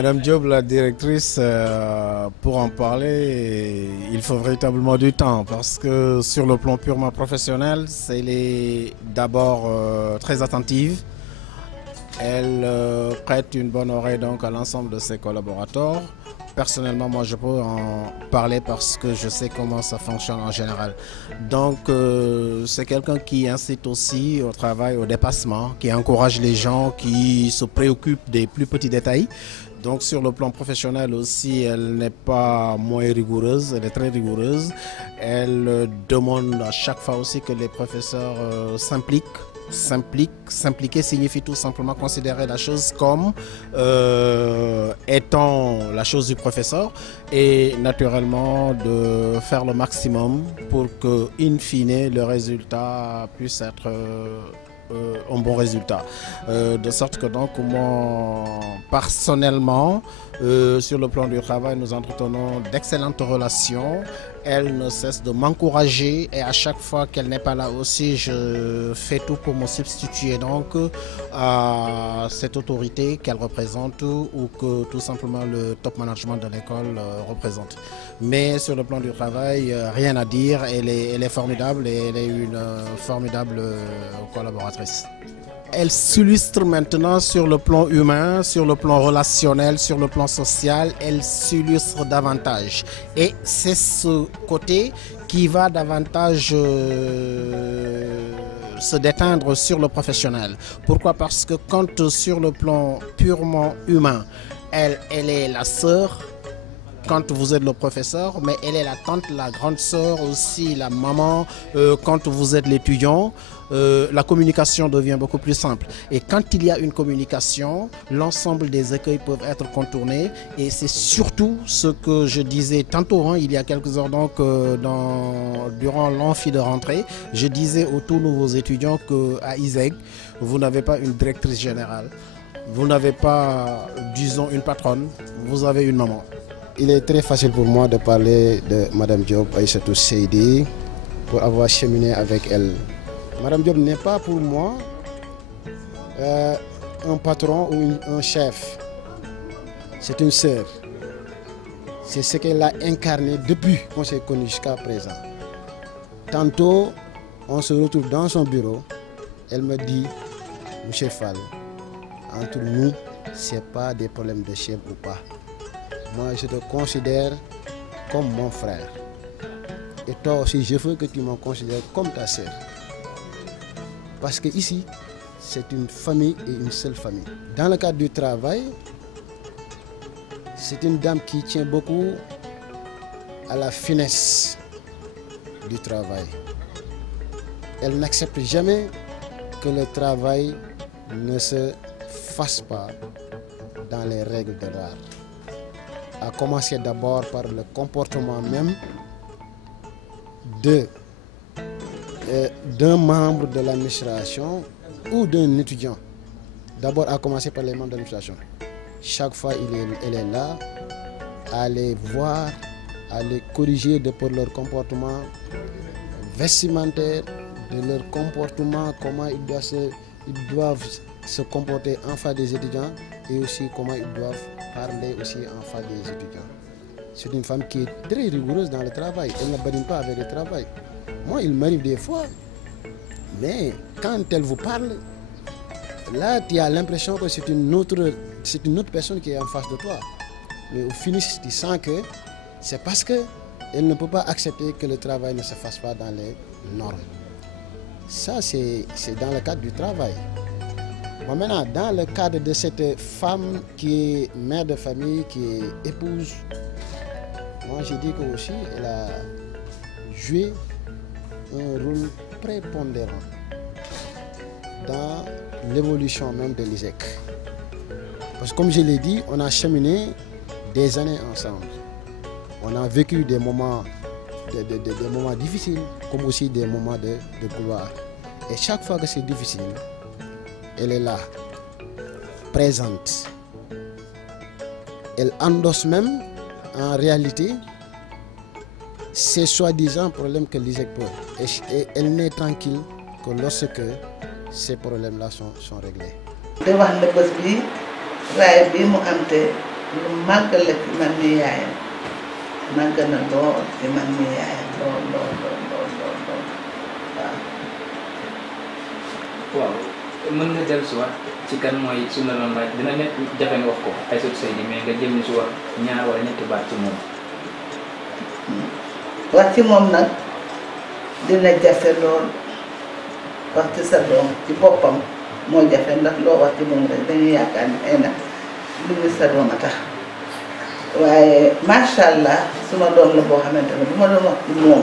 Madame Diop, la directrice, pour en parler, il faut véritablement du temps parce que sur le plan purement professionnel, elle est d'abord très attentive. Elle prête une bonne oreille donc à l'ensemble de ses collaborateurs. Personnellement, moi, je peux en parler parce que je sais comment ça fonctionne en général. Donc, c'est quelqu'un qui incite aussi au travail, au dépassement, qui encourage les gens, qui se préoccupe des plus petits détails. Donc, sur le plan professionnel aussi, elle n'est pas moins rigoureuse, elle est très rigoureuse. Elle demande à chaque fois aussi que les professeurs s'impliquent. S'impliquer signifie tout simplement considérer la chose comme étant la chose du professeur et naturellement de faire le maximum pour que, in fine, le résultat puisse être un bon résultat. De sorte que donc moi, personnellement, sur le plan du travail, nous entretenons d'excellentes relations. Elle ne cesse de m'encourager et à chaque fois qu'elle n'est pas là aussi, je fais tout pour me substituer donc à cette autorité qu'elle représente ou que tout simplement le top management de l'école représente. Mais sur le plan du travail, rien à dire, elle est formidable et elle est une formidable collaboratrice. Elle s'illustre maintenant sur le plan humain, sur le plan relationnel, sur le plan social, elle s'illustre davantage. Et c'est ce côté qui va davantage se déteindre sur le professionnel. Pourquoi? Parce que quand sur le plan purement humain, elle est la sœur, quand vous êtes le professeur, mais elle est la tante, la grande sœur aussi, la maman, quand vous êtes l'étudiant, la communication devient beaucoup plus simple. Et quand il y a une communication, l'ensemble des écueils peuvent être contournés et c'est surtout ce que je disais tantôt, il y a quelques heures donc, durant l'amphi de rentrée, je disais aux tout nouveaux étudiants qu'à ISEG, vous n'avez pas une directrice générale, vous n'avez pas, disons, une patronne, vous avez une maman. Il est très facile pour moi de parler de Madame Diop Aïssatou Seydi pour avoir cheminé avec elle. Madame Diop n'est pas pour moi un patron ou un chef. C'est une sœur. C'est ce qu'elle a incarné depuis qu'on s'est connu jusqu'à présent. Tantôt, on se retrouve dans son bureau. Elle me dit, Monsieur Fall, entre nous, ce n'est pas des problèmes de chef ou pas. Moi, je te considère comme mon frère. Et toi aussi, je veux que tu me considères comme ta sœur. Parce que ici, c'est une famille et une seule famille. Dans le cadre du travail, c'est une dame qui tient beaucoup à la finesse du travail. Elle n'accepte jamais que le travail ne se fasse pas dans les règles de l'art. À commencer d'abord par le comportement même d'un membre de l'administration ou d'un étudiant. D'abord à commencer par les membres de l'administration. Chaque fois, elle est là à les voir, à les corriger de par leur comportement vestimentaire, de leur comportement, comment ils doivent se comporter en face des étudiants et aussi comment ils doivent parler aussi en face des étudiants. C'est une femme qui est très rigoureuse dans le travail. Elle ne badine pas avec le travail. Moi, il m'arrive des fois, mais quand elle vous parle, là, tu as l'impression que c'est une autre personne qui est en face de toi. Mais au finish, tu sens que c'est parce qu'elle ne peut pas accepter que le travail ne se fasse pas dans les normes. Ça, c'est dans le cadre du travail. Bon, maintenant, dans le cadre de cette femme qui est mère de famille, qui est épouse, moi je dis qu'aussi elle a joué un rôle prépondérant dans l'évolution même de l'ISEC. Parce que comme je l'ai dit, on a cheminé des années ensemble. On a vécu des moments, des moments difficiles, comme aussi des moments de gloire. Et chaque fois que c'est difficile, elle est là, présente. Elle endosse même, en réalité, ces soi-disant problèmes que l'ISEC pose. Et elle n'est tranquille que lorsque ces problèmes-là sont réglés. De wax ne bés bi raay bi mu am te lu màgg la ci man mi yaayam màgg na lool ci man mi yaayam lool waaw mën nga dellu si wax ci kan mooy su la doon laaj dina nekk jafe nga wax ko Aïssatou Seydi mais nga jëm ni si wax ñaar wala ñetti baat ci moom. wax ci moom nag dina jafe lool wax ci sa doom ci boppam moo jafe ndax loo wax ci moom rek dañuy yaakaar ni ay na lu ñu sa doom a tax waaye macha allah suma doom la boo xamante ne bu ma doon wax ci moom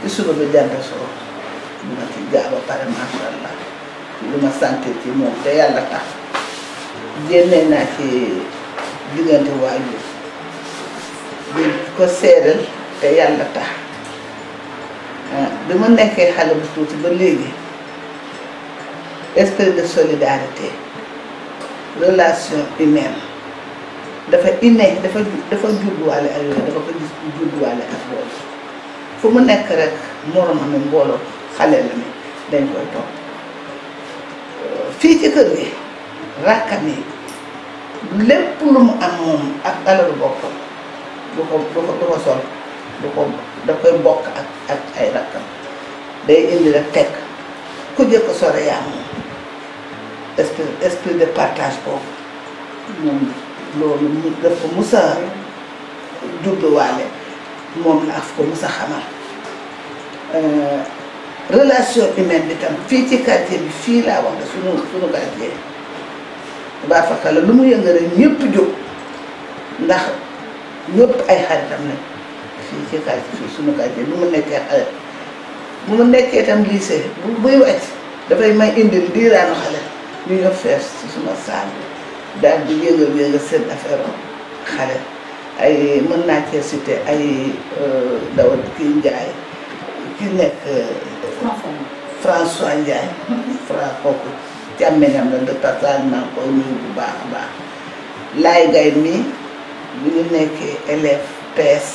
ci suba bi jant soo dina ci gaa ba pare macha allah lu ma santé ci moom te yàlla tax génnee naa ci diggante waajur di ko seedal te yàlla tax bi ma nekkee xale bu tuuti ba léegi esprit de solidarité relation humaine dafa inné dafa judduwaale ak yooyu dafa ko gis judduwaale ak loolu fu mu nekk rek moromam mi mbooloo xale la mi dañ koy topp fii ci kër gi rakkam yi lépp lu mu am moom ak alalu boppam du ko sol da koy bokk ak ay rakkam day indi rek teg ku jëkk sore yaa moom esprit de partage boobu moom loolu mu def ko musa judduwaale moom la af ko musa xamal relation humaine bi tam fii ci quartier bi fii laa wax ne sunu quartier baa fakka la lu mu yënga rek ñëpp jóg ndax ñëpp ay xaritam lañ fii ci quartier fii sunu quartier bu mu nekkee xale bu mu nekkee itam lycée buy wàcc dafay may indil diiraanu xale ñu ñëw fees ci suma saal bi daal di yëngal seen affaire xale ay mën naa cee cité ay dawal kii Njaay ki nekk François Ndiaye kooku càmmeñam la de passage naa ko nuyu bu baax a baax laay gay mi bu ñu nekkee élève PS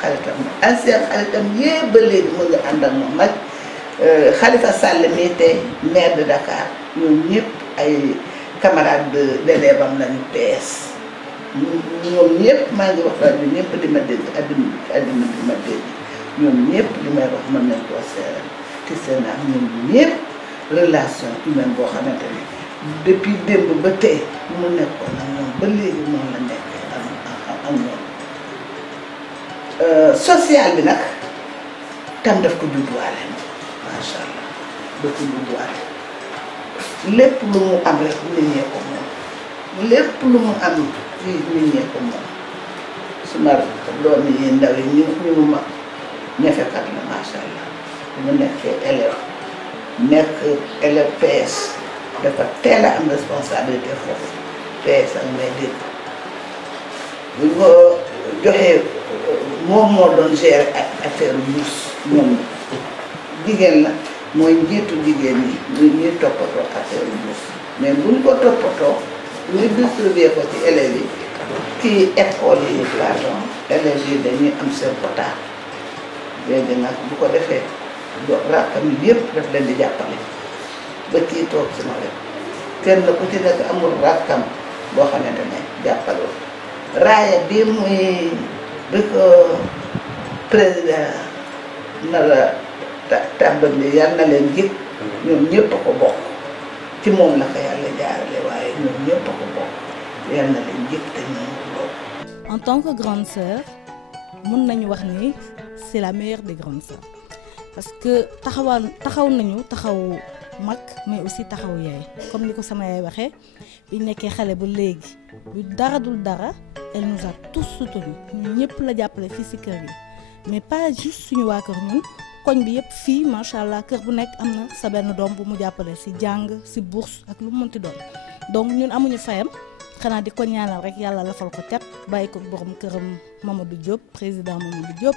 xaritam ancien xaritam yépp ba léegi mu ngi ànd ak moom nag Khalifa Sall mii tey maire de Dakar ñoom ñëpp ay camarades d'élèves am lañu PS ñoom ñëpp maa ngi wax rajo ñëpp di ma dégg àddina di ma dégg ñoom ñëpp li may wax mën nañ koo seeral ci seen am ñoom ñëpp relation humaine boo xamante ni depuis démb ba tey mu nekkoon ak ñoom ba léegi moom la nekkee ak ñoom social bi nag tam daf ko judduwaale macha allah daf ko judduwaale lépp lu mu am rek nit ñee ko moom lépp lu mu am fii nit ñee ko moom suma doom yi ndaw yi ñu mu mag ñefekat la macha allah mu nekkee élève nekk élève PS dafa teel a am responsabilité foofu PS ak may dégg bu ko joxee moom moo doon gérer ak affaire bourse ñoom jigéen la mooy njiitu jigéen ñi ñuy toppatoo affaire bourse mais buñ ko toppatoo ñu distribuer ko ci élèves yi ci école yi pardon élèves yi dañuy am seen quota léegi nag bu ko defee rakkam yëpp daf leen di jàppale ba kii toog sama wet kenn ku ci nekk amul rakkam boo xamante ne jàppale raaya bi muy bi ko président na la tàmbali yal na leen jig ñoom ñëpp a ko bokk ci moom la ko yàlla jaarale waaye ñoom ñëpp a ko bokk yal na leen jig te ñoom ko bokk. En tant que grande sœur mën nañu wax ni c'est la meilleure des grandes sœurs parce que taxaw nañu taxaw mag mais aussi taxaw yaay comme ni ko sama yaay waxee bi nekkee xale ba léegi bu dara dul dara elle nous a tous soutenus ñun ñëpp la jàppale fii ci kër gi mais pas juste suñu waa kër ñun koñ bi yëpp fii macha allah kër bu nekk am na sa benn doom bu mu jàppale ci jàng ci bourse ak lu mu mënti doon donc ñun amuñu fayam xanaa di ko ñaanal rek yàlla lafal ko cat bàyyi ko borom këram Mamadou Diop président Mamadou Diop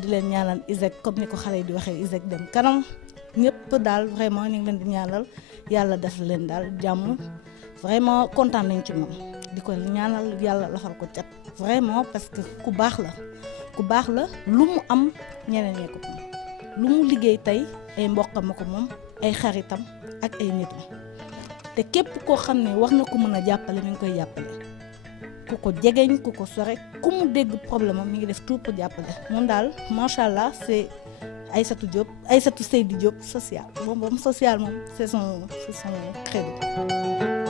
di leen ñaanal ISEC comme ni ko xale yi di waxee ISEC dem kanam ñëpp daal vraiment ñu ngi leen di ñaanal yàlla def leen daal jàmm vraiment kontaan nañ ci moom di ko ñaanal yàlla lafal ko cat vraiment parce que ku baax la lu mu am ñeneen ñee ko moom lu mu liggéey tey ay mbokkam ko moom ay xaritam ak ay nitam te képp koo xam ne wax na ko mën a jàppale mi ngi koy jàppale ku ko jegeñ ku ko sore ku mu dégg problème am mi ngi def tout pour jàppale moom daal macha allah c'est Aïssatou Seydi Diop social moom social moom c'est son credo.